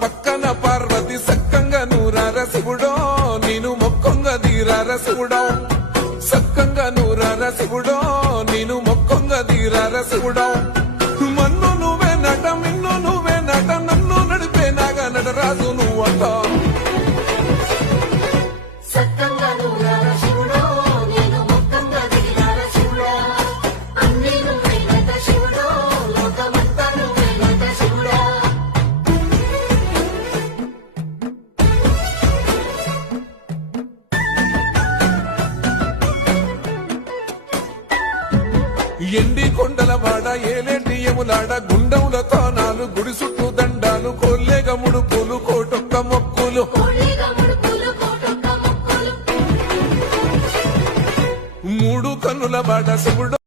పక్కన పార్వతి సక్కంగా నూరార శివుడో నేను మొక్కంగా దీరార శివుడో సక్కంగా నూరార శివుడో నేను మొక్కంగా దీరార శివుడో మన్ను నువ్వే నట మిన్ను నువ్వే నట నన్ను నడిపే నాగా నటరాజు నువ్వంట ఎండి కొండల వాడ ఏలేటి యములాడ గుండముల తానాలు గుడి చుట్టూ దండాలు కోల్లేగ ముడుపులు కోటొక్క మొక్కులు మూడు కన్నుల వాడ శివుడు